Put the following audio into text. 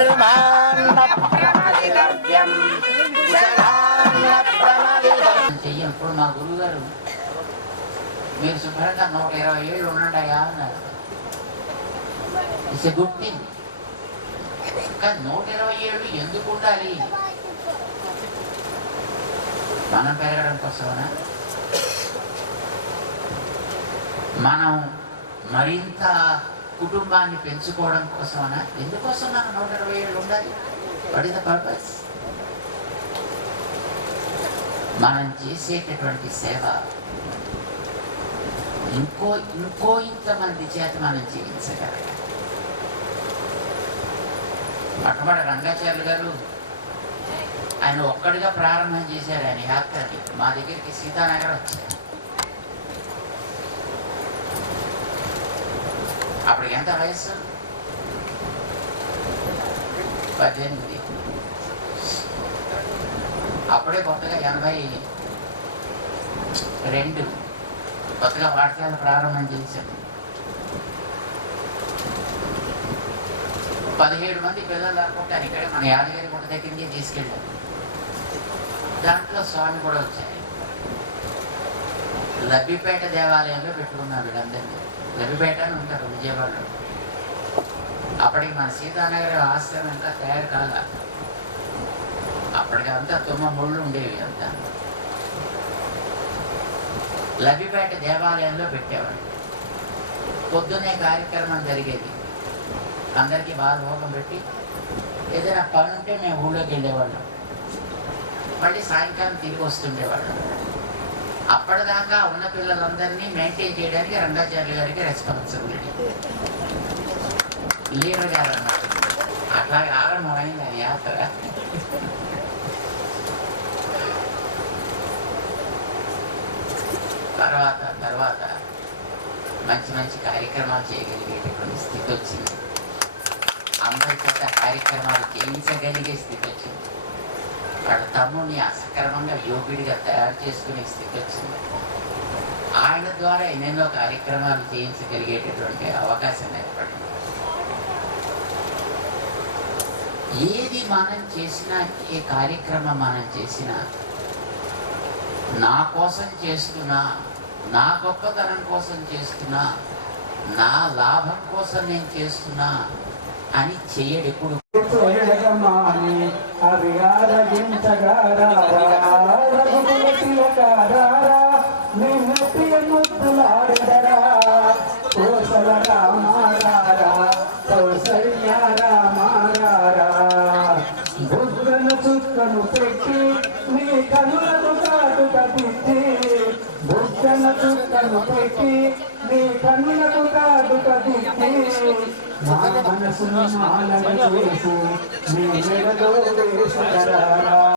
ఇప్పుడు మా గురువు గారు మీరు శుభ్రంగా 120 ఏళ్ళు ఉన్నాడయా అన్నారు. It's a good thing. కానీ 120 ఏళ్ళు ఎందుకు ఉండాలి? మనం పెరగడం కోసమనా? మనం మరింత కుటుంబాన్ని పెంచుకోవడం కోసమనా? ఎందుకోసం మనం 120 ఏళ్ళు ఉండాలి? What is the purpose? మనం చేసేటటువంటి సేవ ఇంకో ఇంతమంది చేత మనం జీవించగలగాలి. మొట్టమొదటి రంగాచార్యులు గారు ఆయన ఒక్కడిగా ప్రారంభం చేశారు. ఆయన యాత్రని మా దగ్గరికి సీతానగర్ వచ్చారు. అప్పటికి ఎంత వయసు? 18. అప్పుడే కొత్తగా 82 కొత్తగా పాఠశాల ప్రారంభం చేశాడు. 17 మంది పిల్లలు అనుకుంటాను. ఇక్కడ మన యాదగిరి గుట్ట దగ్గరికి తీసుకెళ్ళారు. దాంట్లో స్వామి కూడా వచ్చారు. లబ్బిపేట దేవాలయంలో పెట్టుకున్నారు వీళ్ళందరినీ. లబ్బిపేట అని ఉంటారు విజయవాడలో. అప్పటికి మన సీతానగర్ ఆశ్రమం ఇంకా తయారు కాల. అప్పటికంతా తుమ్మ ముళ్ళు ఉండేవి. అంతా లబ్బిపేట దేవాలయంలో పెట్టేవాడు. పొద్దున్నే కార్యక్రమం జరిగేది. అందరికీ బాగా భోగం పెట్టి ఏదైనా పని ఉంటే మేము ఊళ్ళోకి వెళ్ళేవాళ్ళం. మళ్ళీ సాయంకాలం తిరిగి వస్తుండేవాళ్ళం. అప్పటిదాకా ఉన్న పిల్లలందరినీ మెయింటైన్ చేయడానికి రంగాచార్య గారికి రెస్పాన్సిబిలిటీ. లీడర్ గారు అన్నారు. అట్లాగే ఆరంభమైంది ఆ యాత్ర. తర్వాత మంచి మంచి కార్యక్రమాలు చేయగలిగేటటువంటి స్థితి వచ్చింది. అందరి చేత కార్యక్రమాలు చేయించగలిగే స్థితి వచ్చింది. వాళ్ళ తమ్ముడిని అసక్రమంగా యోగుడిగా తయారు చేసుకునే స్థితి వచ్చింది. ఆయన ద్వారా ఎన్నెన్నో కార్యక్రమాలు చేయించగలిగేటటువంటి అవకాశం ఏర్పడింది. ఏది మనం చేసినా, ఏ కార్యక్రమం మనం చేసినా నా కోసం చేస్తున్నా, నా గొప్పతనం కోసం చేస్తున్నా, నా లాభం కోసం నేను చేస్తున్నా అని చెయ్యడు ఎప్పుడు. చుక్కను పెట్టి నీ కనులను కాటుక తిట్టి, బుక్కన చుక్కను పెట్టి నీ కన్నులకు కాటుక తిట్టి, నా మనసును మాలను చేసి నీ మెడలో వేసుకురారా.